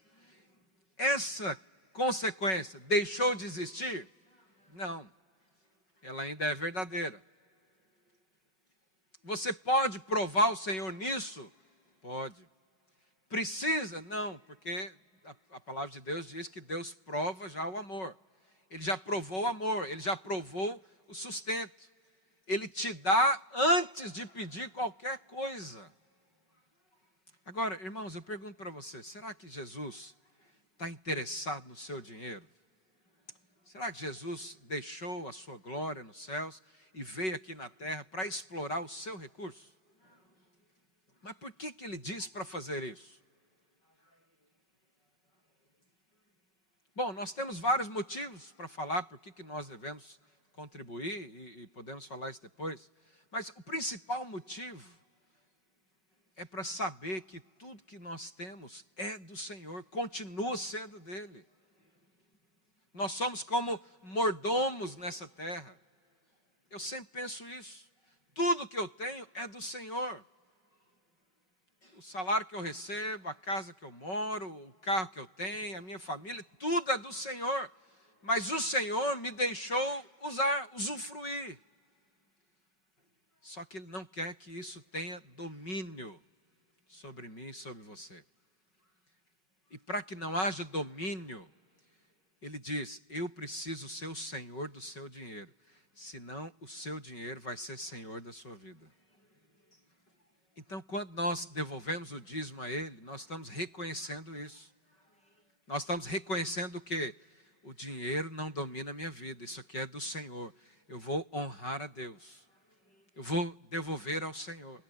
Essa consequência deixou de existir? Não, ela ainda é verdadeira. Você pode provar o Senhor nisso? Pode. Precisa? Não, porque a palavra de Deus diz que Deus prova já o amor. Ele já provou o amor, ele já provou o sustento. Ele te dá antes de pedir qualquer coisa. Agora, irmãos, eu pergunto para você, será que Jesus está interessado no seu dinheiro? Será que Jesus deixou a sua glória nos céus e veio aqui na terra para explorar o seu recurso? Mas por que ele diz para fazer isso? Bom, nós temos vários motivos para falar por que nós devemos contribuir e podemos falar isso depois. Mas o principal motivo é para saber que tudo que nós temos é do Senhor, continua sendo dele. Nós somos como mordomos nessa terra. Eu sempre penso isso. Tudo que eu tenho é do Senhor. O salário que eu recebo, a casa que eu moro, o carro que eu tenho, a minha família, tudo é do Senhor. Mas o Senhor me deixou usufruir. Só que Ele não quer que isso tenha domínio sobre mim e sobre você. E para que não haja domínio, Ele diz, eu preciso ser o Senhor do seu dinheiro. Senão o seu dinheiro vai ser Senhor da sua vida. Então, quando nós devolvemos o dízimo a Ele, nós estamos reconhecendo isso. Nós estamos reconhecendo que o dinheiro não domina a minha vida, isso aqui é do Senhor. Eu vou honrar a Deus. Eu vou devolver ao Senhor.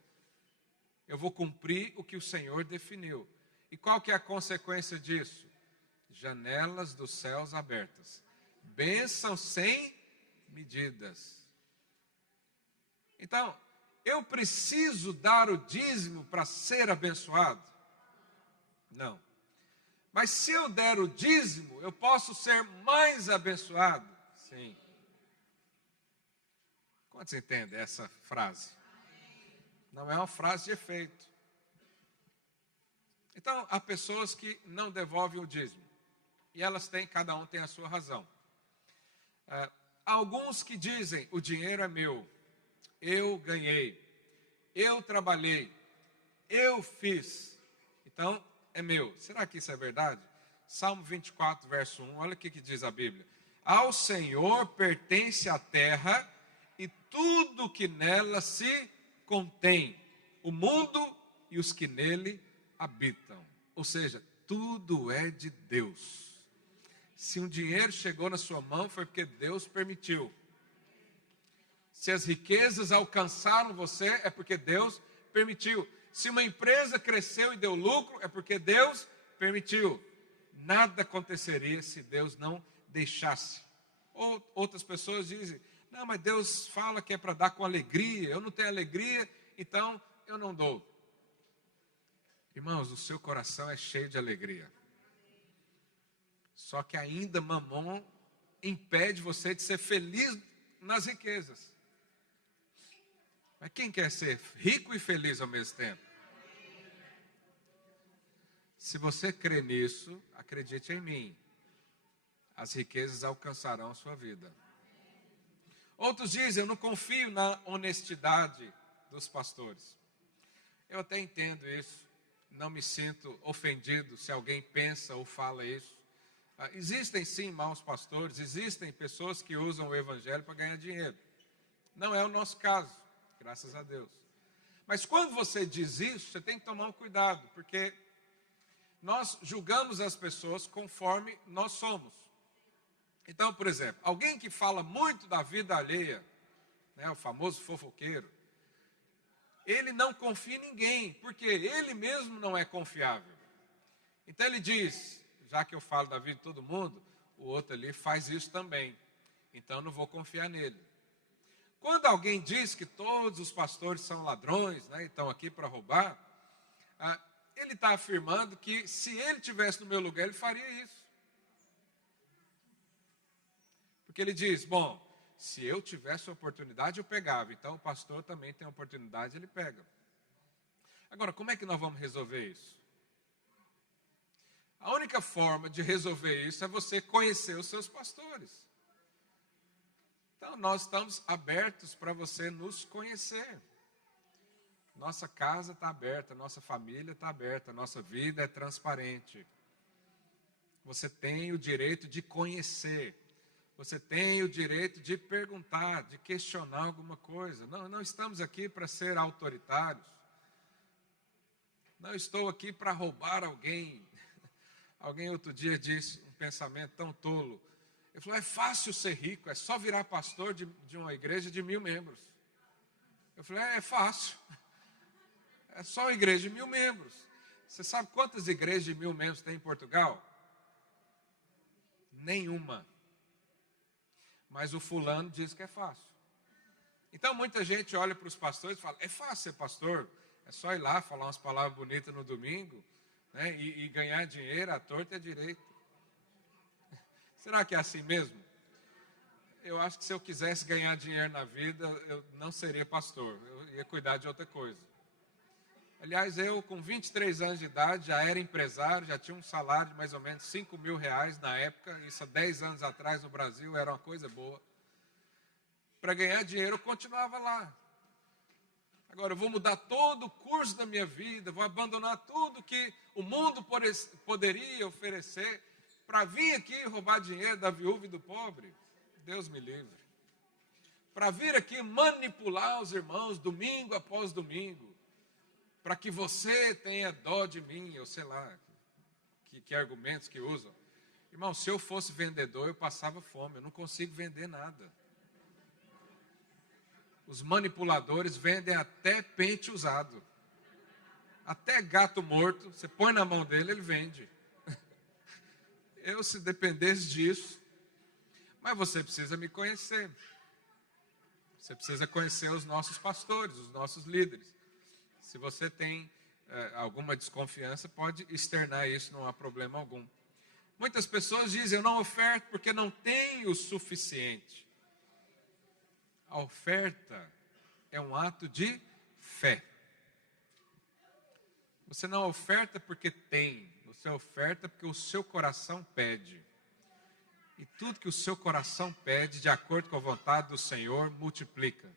Eu vou cumprir o que o Senhor definiu. E qual que é a consequência disso? Janelas dos céus abertas. Bênção sem medidas. Então, eu preciso dar o dízimo para ser abençoado? Não. Mas se eu der o dízimo, eu posso ser mais abençoado? Sim. Quantos entendem essa frase? Não é uma frase de efeito. Então, há pessoas que não devolvem o dízimo. E elas têm, cada um tem a sua razão. Há alguns que dizem, o dinheiro é meu. Eu ganhei, eu trabalhei, eu fiz, então é meu. Será que isso é verdade? Salmo 24, verso 1, olha o que diz a Bíblia. Ao Senhor pertence a terra e tudo que nela se contém, o mundo e os que nele habitam. Ou seja, tudo é de Deus. Se um dinheiro chegou na sua mão, foi porque Deus permitiu. Se as riquezas alcançaram você, é porque Deus permitiu. Se uma empresa cresceu e deu lucro, é porque Deus permitiu. Nada aconteceria se Deus não deixasse. Ou outras pessoas dizem, não, mas Deus fala que é para dar com alegria. Eu não tenho alegria, então eu não dou. Irmãos, o seu coração é cheio de alegria. Só que ainda Mamon impede você de ser feliz nas riquezas. Mas quem quer ser rico e feliz ao mesmo tempo? Se você crê nisso, acredite em mim. As riquezas alcançarão a sua vida. Outros dizem, eu não confio na honestidade dos pastores. Eu até entendo isso. Não me sinto ofendido se alguém pensa ou fala isso. Existem sim maus pastores, existem pessoas que usam o evangelho para ganhar dinheiro. Não é o nosso caso, graças a Deus. Mas quando você diz isso, você tem que tomar um cuidado, porque nós julgamos as pessoas conforme nós somos. Então, por exemplo, alguém que fala muito da vida alheia, né, o famoso fofoqueiro, ele não confia em ninguém, porque ele mesmo não é confiável. Então ele diz, já que eu falo da vida de todo mundo, o outro ali faz isso também, então eu não vou confiar nele. Quando alguém diz que todos os pastores são ladrões, né, e estão aqui para roubar, ele está afirmando que se ele estivesse no meu lugar, ele faria isso. Porque ele diz, bom, se eu tivesse a oportunidade, eu pegava. Então o pastor também tem a oportunidade, ele pega. Agora, como é que nós vamos resolver isso? A única forma de resolver isso é você conhecer os seus pastores. Então, nós estamos abertos para você nos conhecer. Nossa casa está aberta, nossa família está aberta, nossa vida é transparente. Você tem o direito de conhecer. Você tem o direito de perguntar, de questionar alguma coisa. Não estamos aqui para ser autoritários. Não estou aqui para roubar alguém. Alguém outro dia disse um pensamento tão tolo. Ele falou, é fácil ser rico, é só virar pastor de uma igreja de 1000 membros. Eu falei, é fácil. É só uma igreja de 1000 membros. Você sabe quantas igrejas de 1000 membros tem em Portugal? Nenhuma. Mas o fulano diz que é fácil. Então muita gente olha para os pastores e fala, é fácil ser pastor, é só ir lá falar umas palavras bonitas no domingo, né, e ganhar dinheiro à torta e à direita. Será que é assim mesmo? Eu acho que se eu quisesse ganhar dinheiro na vida, eu não seria pastor, eu ia cuidar de outra coisa. Aliás, eu com 23 anos de idade já era empresário, já tinha um salário de mais ou menos R$ 5.000 na época, isso há 10 anos atrás no Brasil era uma coisa boa. Para ganhar dinheiro eu continuava lá. Agora eu vou mudar todo o curso da minha vida, vou abandonar tudo que o mundo poderia oferecer para vir aqui roubar dinheiro da viúva e do pobre. Deus me livre. Para vir aqui manipular os irmãos domingo após domingo. Para que você tenha dó de mim, eu sei lá, que argumentos que usam. Irmão, se eu fosse vendedor, eu passava fome, eu não consigo vender nada. Os manipuladores vendem até pente usado. Até gato morto, você põe na mão dele, ele vende. Eu, se dependesse disso, mas você precisa me conhecer. Você precisa conhecer os nossos pastores, os nossos líderes. Se você tem alguma desconfiança, pode externar isso, não há problema algum. Muitas pessoas dizem, eu não oferto porque não tenho o suficiente. A oferta é um ato de fé. Você não oferta porque tem, você oferta porque o seu coração pede. E tudo que o seu coração pede, de acordo com a vontade do Senhor, multiplica.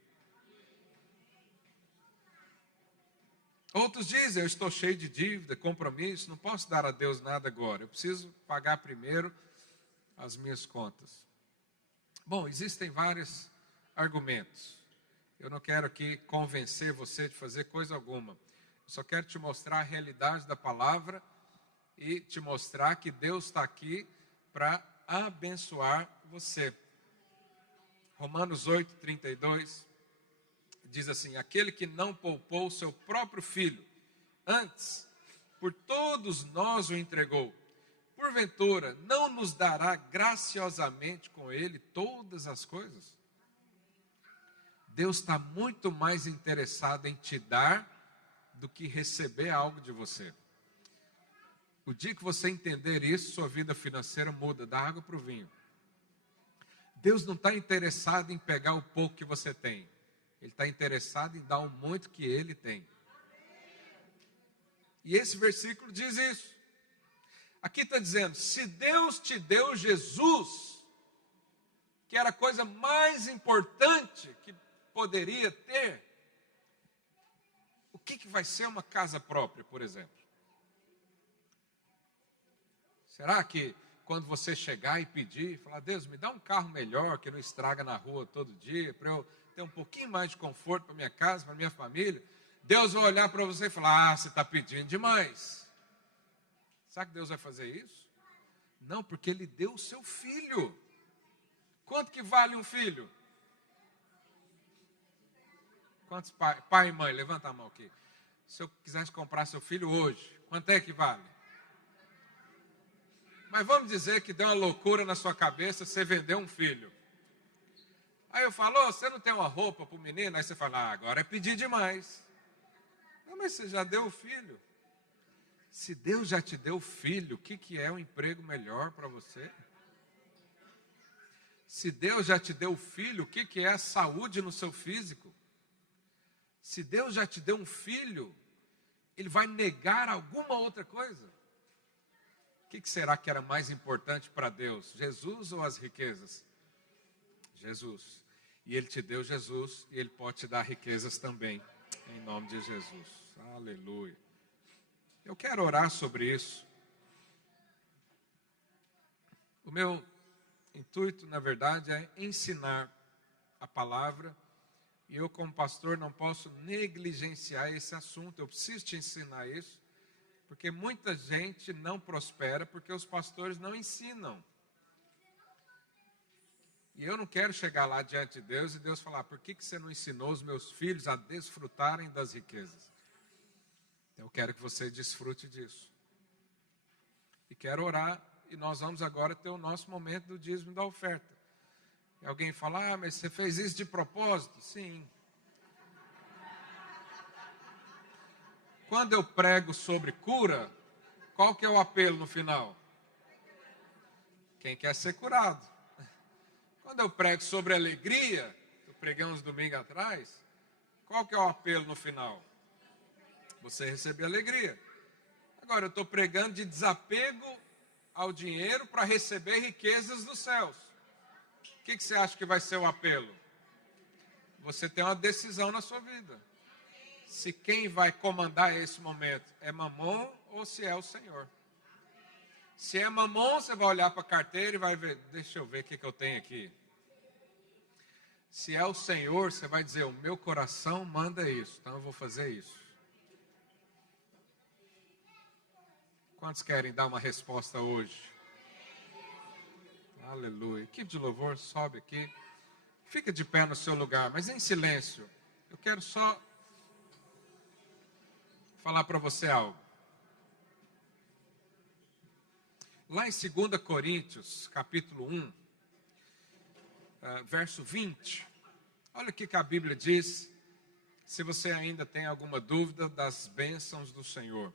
Outros dizem, eu estou cheio de dívida, compromisso, não posso dar a Deus nada agora. Eu preciso pagar primeiro as minhas contas. Bom, existem vários argumentos. Eu não quero aqui convencer você de fazer coisa alguma. Eu só quero te mostrar a realidade da palavra e te mostrar que Deus está aqui para abençoar você. Romanos 8:32 diz assim, aquele que não poupou o seu próprio filho, antes, por todos nós o entregou, porventura, não nos dará graciosamente com ele todas as coisas? Deus está muito mais interessado em te dar do que receber algo de você. O dia que você entender isso, sua vida financeira muda, da água para o vinho. Deus não está interessado em pegar o pouco que você tem. Ele está interessado em dar o muito que ele tem. E esse versículo diz isso. Aqui está dizendo, se Deus te deu Jesus, que era a coisa mais importante que poderia ter, o que vai ser uma casa própria, por exemplo? Será que quando você chegar e pedir, falar, Deus, me dá um carro melhor, que não estraga na rua todo dia, para eu ter um pouquinho mais de conforto para minha casa, para minha família, Deus vai olhar para você e falar, você está pedindo demais. Sabe que Deus vai fazer isso? Não, porque Ele deu o seu filho. Quanto que vale um filho? Quantos pai e mãe, levanta a mão aqui. Se eu quisesse comprar seu filho hoje, quanto é que vale? Mas vamos dizer que deu uma loucura na sua cabeça, você vendeu um filho. Aí eu falo, você não tem uma roupa para o menino? Aí você fala, agora é pedir demais. Não, mas você já deu o filho. Se Deus já te deu o filho, o que é um emprego melhor para você? Se Deus já te deu o filho, o que é a saúde no seu físico? Se Deus já te deu um filho, Ele vai negar alguma outra coisa? O que será que era mais importante para Deus? Jesus ou as riquezas? Jesus. E Ele te deu Jesus e Ele pode te dar riquezas também. Em nome de Jesus. Aleluia. Eu quero orar sobre isso. O meu intuito, na verdade, é ensinar a palavra. E eu, como pastor, não posso negligenciar esse assunto. Eu preciso te ensinar isso. Porque muita gente não prospera porque os pastores não ensinam. E eu não quero chegar lá diante de Deus e Deus falar, por que você não ensinou os meus filhos a desfrutarem das riquezas? Eu quero que você desfrute disso. E quero orar, e nós vamos agora ter o nosso momento do dízimo e da oferta. E alguém fala, mas você fez isso de propósito? Sim. Quando eu prego sobre cura, qual que é o apelo no final? Quem quer ser curado. Quando eu prego sobre alegria, eu preguei uns domingos atrás, qual que é o apelo no final? Você receber alegria. Agora eu estou pregando de desapego ao dinheiro para receber riquezas dos céus. O que você acha que vai ser o apelo? Você tem uma decisão na sua vida. Se quem vai comandar esse momento é Mamon ou se é o Senhor. Se é Mamon, você vai olhar para a carteira e vai ver, deixa eu ver o que eu tenho aqui. Se é o Senhor, você vai dizer, o meu coração manda isso, então eu vou fazer isso. Quantos querem dar uma resposta hoje? Aleluia. Equipe de louvor, sobe aqui. Fica de pé no seu lugar, mas em silêncio. Eu quero só falar para você algo. Lá em 2 Coríntios, capítulo 1, verso 20, olha o que a Bíblia diz, se você ainda tem alguma dúvida das bênçãos do Senhor.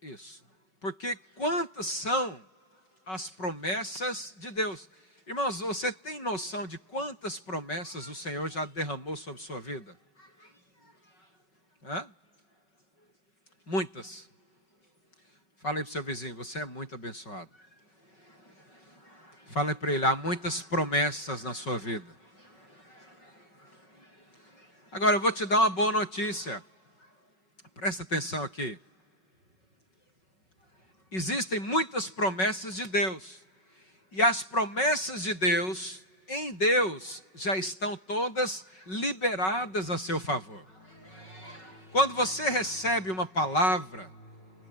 Isso. Porque quantas são as promessas de Deus? Irmãos, você tem noção de quantas promessas o Senhor já derramou sobre sua vida? Muitas. Fala aí para o seu vizinho, você é muito abençoado. Fala para ele, há muitas promessas na sua vida. Agora eu vou te dar uma boa notícia. Presta atenção aqui. Existem muitas promessas de Deus. E as promessas de Deus, em Deus, já estão todas liberadas a seu favor. Quando você recebe uma palavra,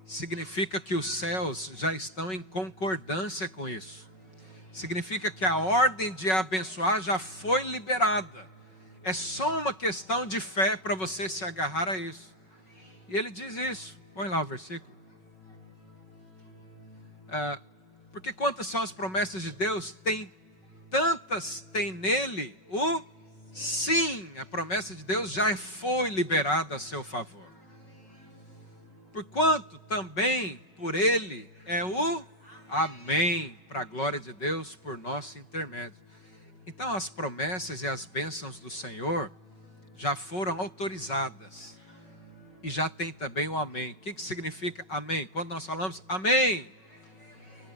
significa que os céus já estão em concordância com isso. Significa que a ordem de abençoar já foi liberada. É só uma questão de fé para você se agarrar a isso. E ele diz isso. Põe lá o versículo. Porque quantas são as promessas de Deus? Tantas tem nele o sim. A promessa de Deus já foi liberada a seu favor. Porquanto também por ele é o amém, para a glória de Deus por nosso intermédio. Então as promessas e as bênçãos do Senhor já foram autorizadas. E já tem também o amém. O que significa amém? Quando nós falamos amém,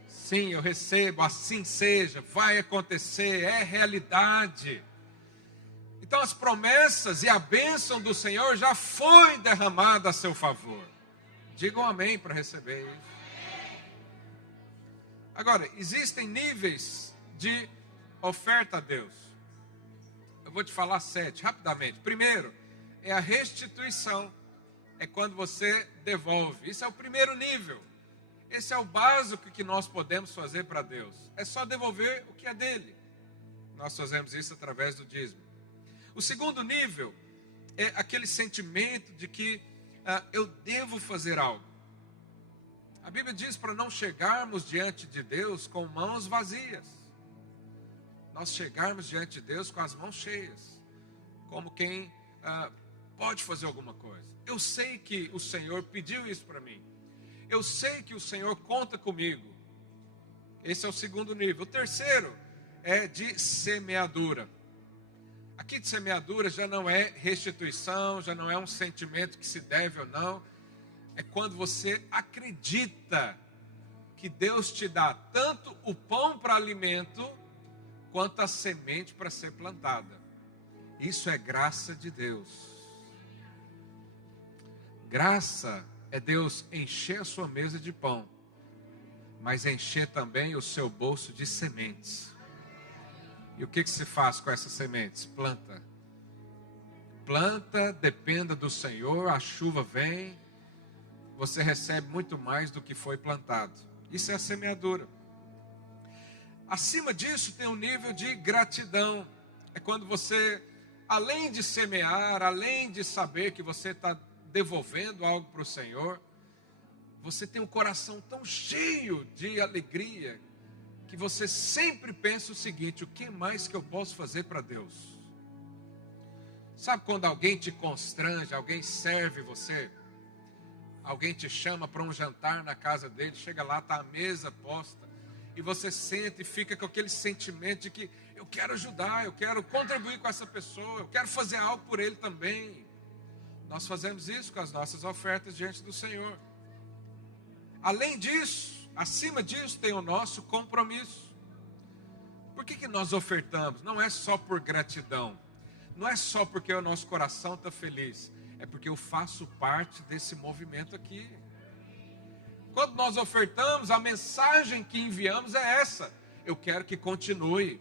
sim, eu recebo, assim seja, vai acontecer, é realidade. Então as promessas e a bênção do Senhor já foi derramada a seu favor. Digam amém para receber isso. Agora, existem níveis de oferta a Deus. Eu vou te falar 7, rapidamente. Primeiro, é a restituição. É quando você devolve. Isso é o primeiro nível. Esse é o básico que nós podemos fazer para Deus. É só devolver o que é dele. Nós fazemos isso através do dízimo. O segundo nível é aquele sentimento de que eu devo fazer algo. A Bíblia diz para não chegarmos diante de Deus com mãos vazias. Nós chegarmos diante de Deus com as mãos cheias. Como quem pode fazer alguma coisa. Eu sei que o Senhor pediu isso para mim. Eu sei que o Senhor conta comigo. Esse é o segundo nível. O terceiro é de semeadura. Aqui de semeadura já não é restituição, já não é um sentimento que se deve ou não. É quando você acredita que Deus te dá tanto o pão para alimento, quanto a semente para ser plantada. Isso é graça de Deus. Graça é Deus encher a sua mesa de pão, mas encher também o seu bolso de sementes. E o que se faz com essas sementes? Planta. Planta, dependa do Senhor, a chuva vem, você recebe muito mais do que foi plantado. Isso é a semeadura. Acima disso tem um nível de gratidão. É quando você, além de semear, além de saber que você está devolvendo algo para o Senhor, você tem um coração tão cheio de alegria, que você sempre pensa o seguinte: o que mais que eu posso fazer para Deus? Sabe quando alguém te constrange, alguém serve você, alguém te chama para um jantar na casa dele, chega lá, está a mesa posta, e você sente e fica com aquele sentimento de que eu quero ajudar, eu quero contribuir com essa pessoa, eu quero fazer algo por ele também. Nós fazemos isso com as nossas ofertas diante do Senhor. Além disso, acima disso, tem o nosso compromisso. Por que nós ofertamos? Não é só por gratidão, não é só porque o nosso coração está feliz, é porque eu faço parte desse movimento aqui. Quando nós ofertamos, a mensagem que enviamos é essa: eu quero que continue,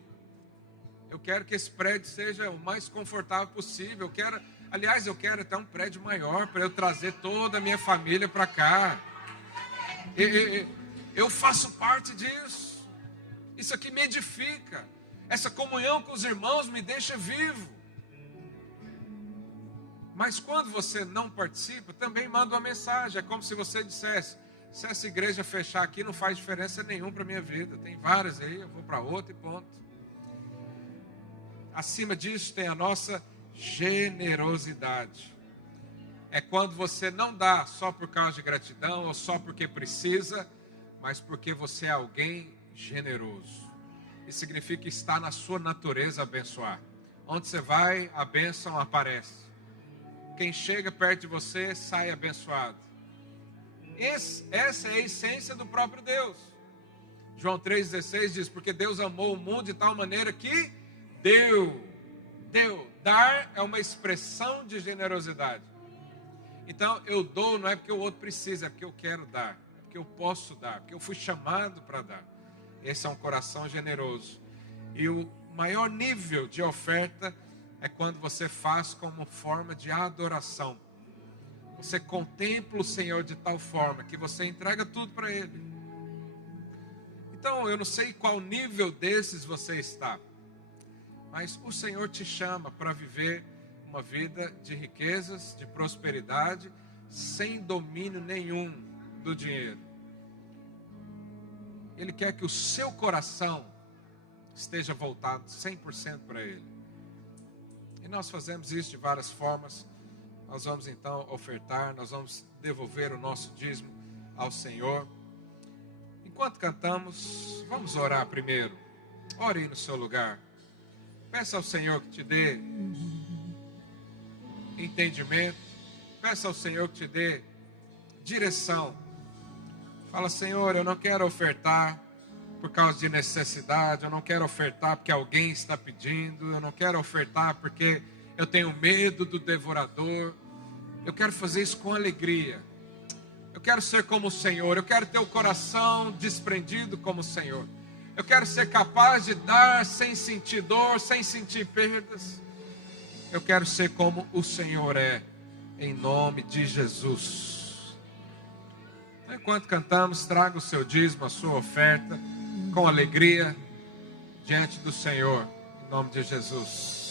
eu quero que esse prédio seja o mais confortável possível, eu quero até um prédio maior para eu trazer toda a minha família para cá. Eu faço parte disso. Isso aqui me edifica. Essa comunhão com os irmãos me deixa vivo. Mas quando você não participa, também manda uma mensagem. É como se você dissesse: se essa igreja fechar aqui, não faz diferença nenhuma para a minha vida. Tem várias aí, eu vou para outra e ponto. Acima disso tem a nossa generosidade. É quando você não dá só por causa de gratidão ou só porque precisa, mas porque você é alguém generoso. Isso significa que está na sua natureza abençoar. Onde você vai, a bênção aparece. Quem chega perto de você sai abençoado. Essa é a essência do próprio Deus. João 3,16 diz: porque Deus amou o mundo de tal maneira que deu. Dar é uma expressão de generosidade. Então eu dou não é porque o outro precisa, é porque eu quero dar, é porque eu posso dar, porque eu fui chamado para dar. Esse é um coração generoso. E o maior nível de oferta é quando você faz como forma de adoração. Você contempla o Senhor de tal forma que você entrega tudo para Ele. Então eu não sei qual nível desses você está, mas o Senhor te chama para viver uma vida de riquezas, de prosperidade, sem domínio nenhum do dinheiro. Ele quer que o seu coração esteja voltado 100% para Ele. E nós fazemos isso de várias formas. Nós vamos então ofertar, nós vamos devolver o nosso dízimo ao Senhor. Enquanto cantamos, vamos orar primeiro. Ore aí no seu lugar. Peça ao Senhor que te dê entendimento. Peça ao Senhor que te dê direção. Fala, Senhor, eu não quero ofertar por causa de necessidade, eu não quero ofertar porque alguém está pedindo, eu não quero ofertar porque eu tenho medo do devorador. Eu quero fazer isso com alegria. Eu quero ser como o Senhor, eu quero ter o coração desprendido como o Senhor. Eu quero ser capaz de dar sem sentir dor, sem sentir perdas. Eu quero ser como o Senhor é, em nome de Jesus. Então, enquanto cantamos, traga o seu dízimo, a sua oferta, com alegria, diante do Senhor, em nome de Jesus.